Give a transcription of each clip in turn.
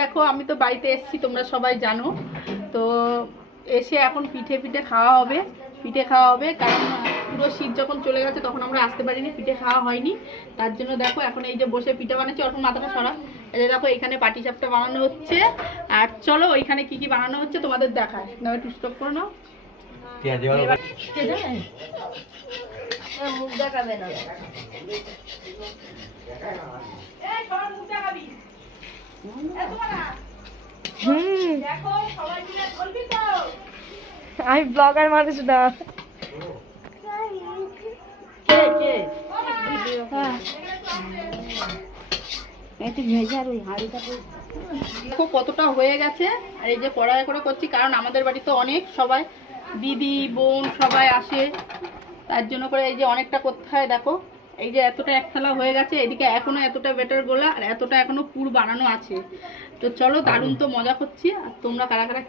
দেখো আমি তো বাড়িতে এসেছি, তোমরা সবাই জানো। তো এসে এখন পিঠে খাওয়া হবে, কারণ পুরো শীত যখন চলে গেছে তখন আমরা আসতে পারিনি, পিঠে খাওয়া হয়নি। তার জন্য দেখো এখন এই যে বসে পিঠে বানাচ্ছি। এখন মাথাটা সরা, এই যে দেখো এখানে পাটিসাপটা বানানো হচ্ছে। আর চলো ওইখানে কি কি বানানো হচ্ছে তোমাদের দেখায়। না একটু স্টপ করে নাও, মুখ দেখাবে না। আমি ব্লগার মানুষ না। দেখো কতটা হয়ে গেছে। আর এই যে কড়াই করে করছি, কারণ আমাদের বাড়িতে অনেক সবাই দিদি বোন সবাই আসে, তার জন্য করে এই যে অনেকটা করতে হয়। দেখো এই যে এতটা এক থালা হয়ে গেছে, এদিকে এখনো এতটা বেটার গোলা আর এতটা এখনো পুর বানানো আছে। তো চলো দারুণ তো মজা করছি। আর তোমরা কারা কারা,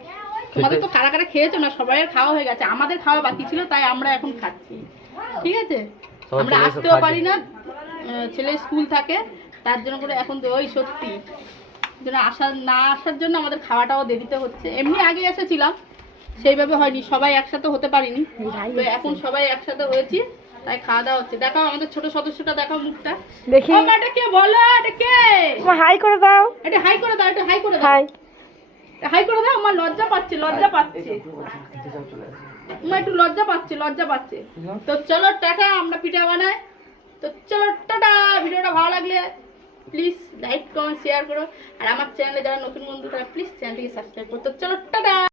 তোমাদের তো কারা কারা খেয়েছো না, সবাইয়ের খাওয়া হয়ে গেছে, আমাদের খাওয়া বাকি ছিল তাই আমরা এখন খাচ্ছি। ঠিক আছে, আমরা আসতেও পারি না, ছেলে স্কুল থাকে, তার জন্য করে এখন ওই সত্যি যেন আসার জন্য আমাদের খাওয়াটাও দেরিতে হচ্ছে। এমনি আগে এসেছিলাম, সেইভাবে হয়নি, সবাই একসাথে হতে পারিনি। তো এখন সবাই একসাথে হয়েছি তাই খাওয়া দাওয়া হচ্ছে। দেখাও আমাদের ছোট সদস্যটা, দেখাও মুখটা দেখি। এটা কে বলো, এটা কে? হাই করে দাও, এটা হাই করে দাও, এটা হাই করে দাও, হাই করে দাও। আমার লজ্জা পাচ্ছে আমার একটু লজ্জা পাচ্ছে। তো চলো টাটা, আমরা পিঠা বানাই। তো চলো টাটা। ভিডিওটা ভালো লাগলে প্লিজ লাইক কমেন্ট শেয়ার করো। আর আমার চ্যানেলে যারা নতুন বন্ধু তারা প্লিজ চ্যানেলটিকে সাবস্ক্রাইব করো। তো চলো টাটা।